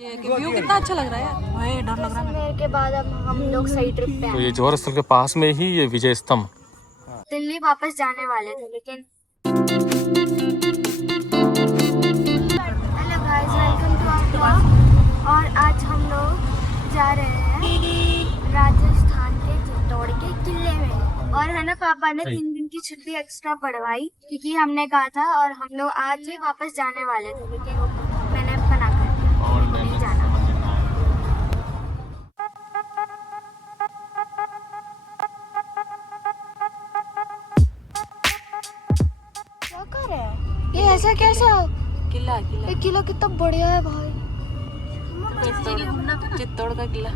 ये व्यू कितना अच्छा लग रहा है यार, भाई डर लग रहा है मेरे के बाद अब हम लोग सही ट्रिप पे तो ये जौहर स्थल के पास में ही ये विजय स्तंभ। दिल्ली वापस जाने वाले थे लेकिन hello guys, welcome to our blog. और आज हम लोग जा रहे हैं राजस्थान के चित्तौड़ के किले में। और है ना, पापा ने 3 दिन की छुट्टी एक्स्ट्रा पढ़वाई क्योंकि हमने कहा था और हम लोग आज ही वापस जाने वाले थे लेकिन मैंने मना कर दिया, नहीं जाना। क्या कर रहे हैं ये? ऐसा कैसा किला ये किला कितना बढ़िया है भाई। चित्तौड़ का किला।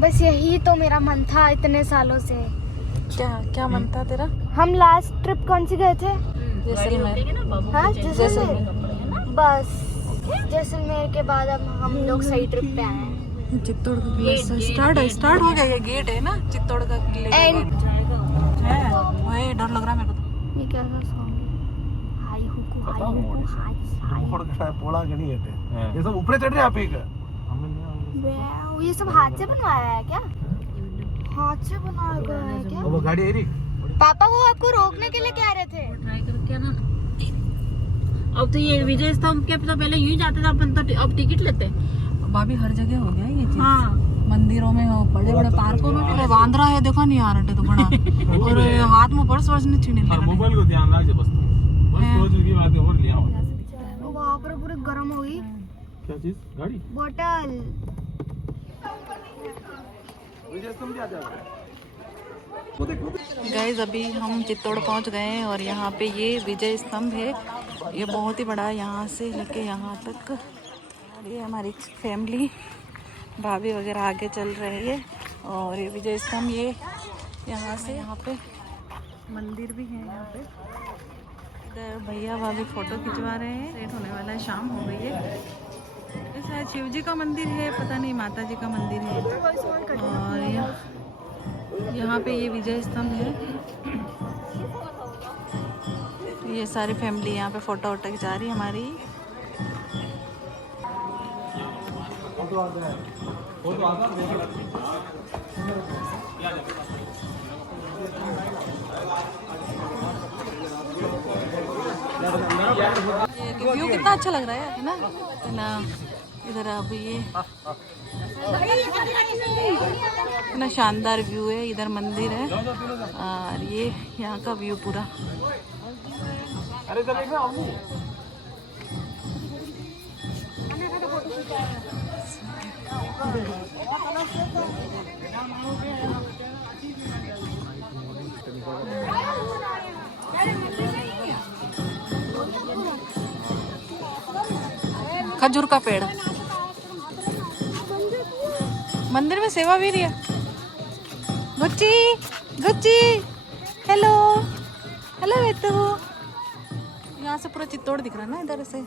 बस यही तो मेरा मन था इतने सालों से। क्या क्या मन था तेरा? हम लास्ट ट्रिप कौन सी गए थे? जैसलमेर। हाँ, जैसलमेर। बस जैसलमेर के बाद अब हम लोग सही ट्रिप पे आए हैं। चित्तौड़ का किला स्टार्ट हो गया। ये गेट है ना चित्तौड़ का किले का एंड गेट है। भाई डर लग रहा है मेरे को तो। ये कैसा सॉन्ग है? हाई हुकू हाई पोड़ा गणी है ये सब ऊपर चढ़ रहे आप एक वाओ, ये सब हाथ से बनवाया है क्या? हाथ से बनाया गया है क्या? वो गाड़ी है री पापा वो आपको रोकने के लिए कह रहे थे। ट्राई करके ना। अब तो ये विजय स्तंभ के तो पहले यूं जाते थे, अपन तो अब टिकट लेते। भाभी हर जगह हो गया ये चीज। हाँ, मंदिरों में हो, बड़े बड़े पार्कों में भी बांद्रा है, देखो नहीं यार तो बड़ा। और हाथ में पर्स वर्स नहीं छीने लगा। मोबाइल को ध्यान रख बस की बात और लिया वहाँ पर पूरी गर्म हो गई। क्या चीज? गाड़ी बोतल। गाइज अभी हम चित्तौड़ पहुंच गए हैं और यहाँ पे ये विजय स्तंभ है। ये बहुत ही बड़ा है, यहाँ से लेके यहाँ तक। और ये हमारी फैमिली भाभी वगैरह आगे चल रही है। और ये विजय स्तंभ ये यहाँ से यहाँ पे मंदिर भी है। यहाँ पे इधर भैया भाभी फोटो खिंचवा रहे हैं। सेट होने वाला है, शाम हो गई है। ये शायद शिव जी का मंदिर है, पता नहीं माता जी का मंदिर है। और यहाँ पे ये विजय स्तंभ है। ये सारी फैमिली यहाँ पे फोटो वोटो खिंचा रही है हमारी। ये व्यू कितना अच्छा लग रहा है ना इधर। अब ये इतना शानदार व्यू है। इधर मंदिर है और ये यहाँ का व्यू पूरा। खजूर का पेड़। मंदिर में सेवा भी रही है। गुच्ची गुच्ची हेलो हेलो बेटू। यहाँ से पूरा चित्तौड़ दिख रहा है ना इधर से।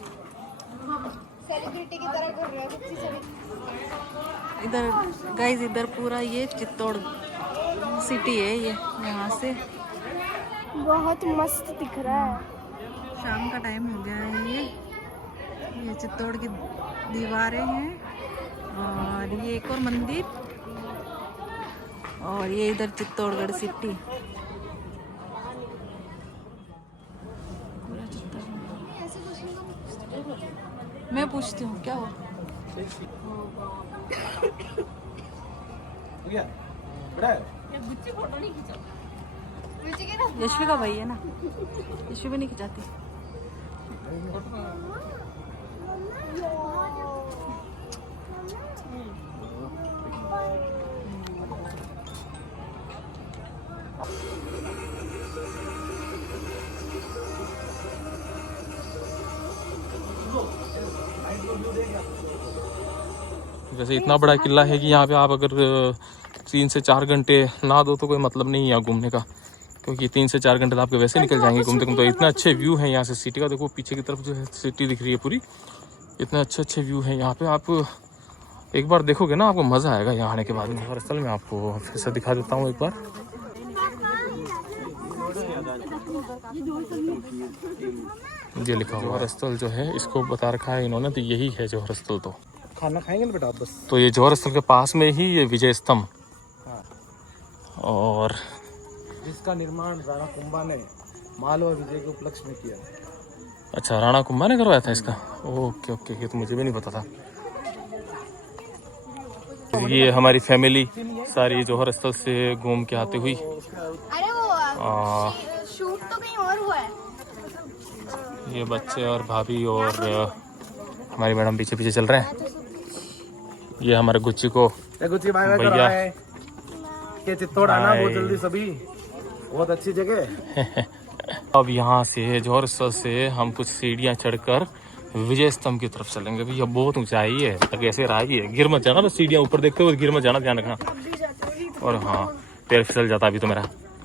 सेलिब्रिटी की तरह कर रहे हैं। इधर गाइस इधर पूरा ये चित्तौड़ सिटी है। ये यहाँ से बहुत मस्त दिख रहा है। शाम का टाइम हो गया है। ये चित्तौड़ की दीवारें हैं और ये एक और मंदिर और ये इधर चित्तौड़गढ़ सिटी। पूरा चित्तौड़। मैं पूछती हूँ क्या हो। यशवी का भाई है ना, यशवी भी नहीं खिंचाती। वैसे इतना बड़ा किला है कि यहाँ पे आप अगर 3 से 4 घंटे ना दो तो कोई मतलब नहीं है यहाँ घूमने का, क्योंकि 3 से 4 घंटे तो आपके वैसे निकल जाएंगे घूमते घूमते। इतना अच्छे व्यू है यहाँ से सिटी का। देखो पीछे की तरफ जो है सिटी दिख रही है पूरी। इतने अच्छे अच्छे व्यू है यहाँ पे। आप एक बार देखोगे ना आपको मज़ा आएगा यहाँ आने के बाद में। और असल में आपको फिर से दिखा देता हूँ एक बार। ये लिखा हुआ जौहर स्थल जो है इसको बता रखा है इन्होंने, तो यही है जौहर स्थल। तो खाना खाएंगे ना बेटा बस। तो ये जौहर स्थल के पास में ही ये विजय स्तंभ, और जिसका निर्माण राणा कुंभा ने मालवा विजय के उपलक्ष्य में किया। अच्छा, राणा कुंभा ने करवाया था इसका। ओके ओके, ये तो मुझे भी नहीं पता था। ये हमारी फैमिली सारी जौहर स्थल से घूम के आती हुई। अरे वो शूट तो कहीं और हुआ है। ये बच्चे और भाभी और हमारी मैडम पीछे पीछे चल रहे हैं। ये हमारे गुच्ची को गुच्ची बाय बाय भैया है के चित्तौड़ आना बहुत जल्दी, सभी बहुत अच्छी जगह। अब यहाँ से जौहर स्थल से हम कुछ सीढ़ियाँ चढ़कर विजय स्तंभ की तरफ चलेंगे। भैया बहुत ऊंचाई है, तक ऐसे राही है, गिर मत जाना, बस सीढ़ियाँ ऊपर देखते हुए गिर मत जाना, ध्यान रखना। और हाँ, पैर फिसल जाता अभी तो मेरा।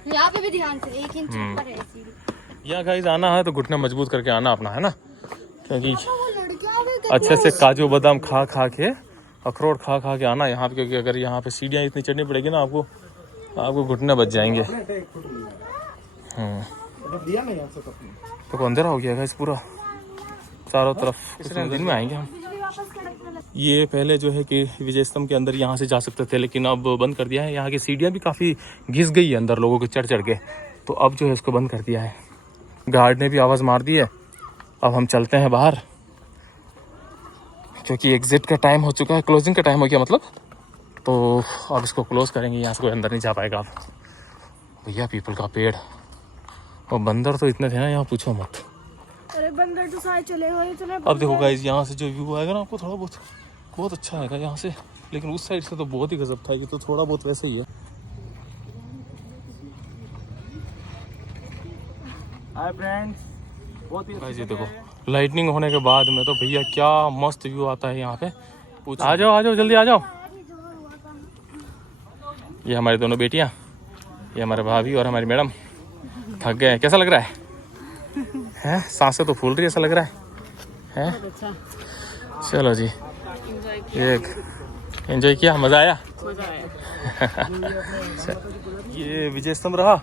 यहाँ पे भी ध्यान से 1 इंच ऊपर है सीढ़ी। यहाँ गाइस आना है तो घुटने मजबूत करके आना अपना, है ना, क्योंकि अच्छे से काजू बादाम खा खा के, अखरोट खा खा के आना यहाँ पे, क्योंकि अगर यहाँ पे सीढ़ियाँ इतनी चढ़नी पड़ेगी ना आपको घुटने बच जाएंगे। तो अंधेरा हो गया गाइस पूरा चारों तरफ, कुछ दिन में आएंगे हम। ये पहले जो है कि विजय स्तंभ के अंदर यहाँ से जा सकते थे, लेकिन अब बंद कर दिया है। यहाँ की सीढ़ियाँ भी काफ़ी घिस गई है अंदर लोगों के चढ़ चढ़ के, तो अब जो है इसको बंद कर दिया है। गार्ड ने भी आवाज़ मार दी है। अब हम चलते हैं बाहर, क्योंकि एग्जिट का टाइम हो चुका है, क्लोजिंग का टाइम हो गया मतलब, तो अब इसको क्लोज करेंगे। यहाँ से कोई अंदर नहीं जा पाएगा अब। भैया पीपल का पेड़ और बंदर तो इतने थे ना, यहाँ पूछो मत। अरे बंदर तो सारे चले गए। अब देखो गाइस, यहाँ से जो व्यू आएगा ना आपको थोड़ा बहुत अच्छा आएगा यहाँ से, लेकिन उस साइड से तो बहुत ही गजब था। ये तो थोड़ा बहुत वैसे ही है। हाय फ्रेंड्स, बहुत ही गाइस ये देखो, लाइटनिंग होने के बाद में तो भैया क्या मस्त व्यू आता है यहाँ पे। आ जाओ जल्दी आ जाओ। ये हमारी दोनों बेटियाँ, ये हमारे भाभी और हमारी मैडम थक गए। कैसा लग रहा है? हैं, सांसें तो फूल रही है, ऐसा लग रहा है हैं? चलो जी, एक एंजॉय किया, मज़ा आया। ये विजय स्तंभ रहा,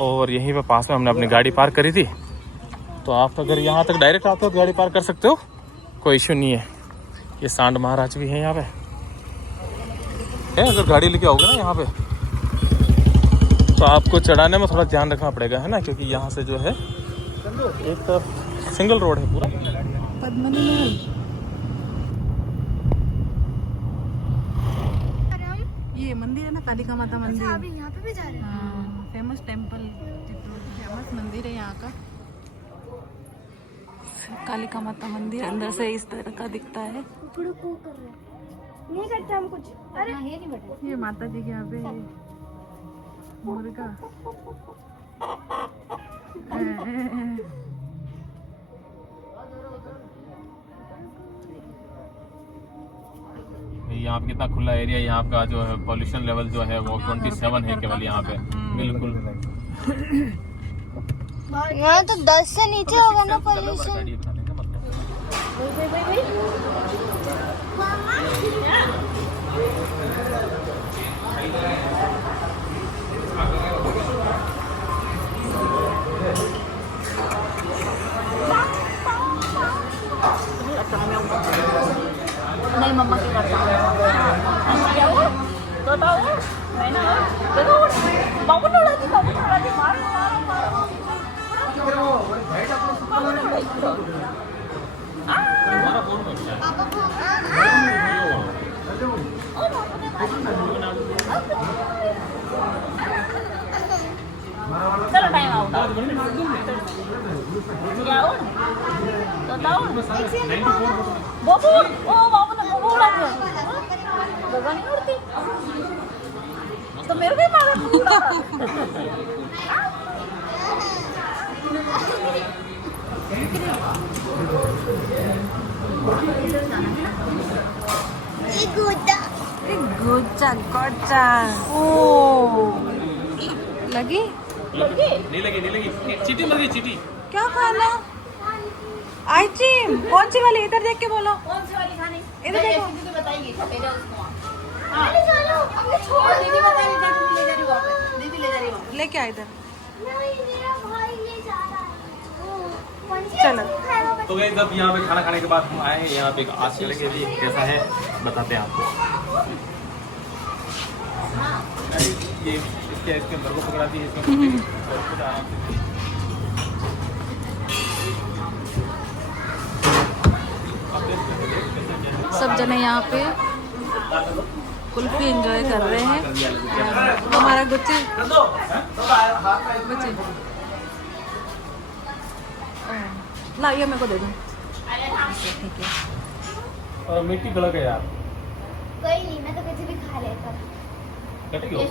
और यहीं पे पास में हमने अपनी गाड़ी पार्क करी थी। तो आप अगर यहाँ तक डायरेक्ट आते हो तो गाड़ी पार्क कर सकते हो, कोई इशू नहीं है। ये सांड महाराज भी है यहाँ पे है। अगर गाड़ी लेके आओगे ना यहाँ पे, तो आपको चढ़ाने में थोड़ा ध्यान रखना पड़ेगा, है ना, क्योंकि यहाँ से जो है एक तरफ सिंगल रोड है पूरा। ये मंदिर है ना, कालिका माता मंदिर। अभी यहाँ पे भी जा रहे हैं। फेमस टेम्पल, फेमस मंदिर है यहाँ का, कालिका माता मंदिर। अंदर से इस तरह का दिखता है। नहीं करते हम कुछ। अरे ये नहीं बैठे। ये माता जी के यहाँ पे मुर्गा। यहाँ पे कितना खुला एरिया, यहाँ का जो है पॉल्यूशन लेवल जो है वो 27 है केवल यहाँ पे। बिल्कुल यहाँ तो 10 से नीचे होगा ना पॉल्यूशन। नहीं मम्मा के करता चलो टाइम आओ बाबू, ओ बाबू ने बाबू उड़ा दिया। गगा नहीं उड़ती तो मेरे को मारा पूरा। गोचा ओ लगी नहीं लगी चीटी मत गई, चीटी क्या खाना? आइसक्रीम कौन सी वाली? इधर देख के बोलो कौन सी वाली खानी। इधर देखो, दीदी बताइए। पहले उसको चलो हमने छोड़ दीदी बताइए। दीदी ले जा रही वापस, दीदी ले जा रही वापस। लेके आ इधर। नहीं मेरा भाई ले जा रहा है। चलो तो गए जब यहाँ पे खाना खाने के बाद हम आए हैं यहाँ पे आशीष के लिए कैसा है बताते हैं आपको। ये इसके अंदर को पकड़ा दी सब जने यहाँ पे कुल्फी एंजॉय कर रहे हैं। हमारा गुच्ची ला ये मेरे को दे दूँ। ठीक है। और मिट्टी गलत है यार। कोई नहीं, मैं तो कुछ भी खा लेता। कट गई।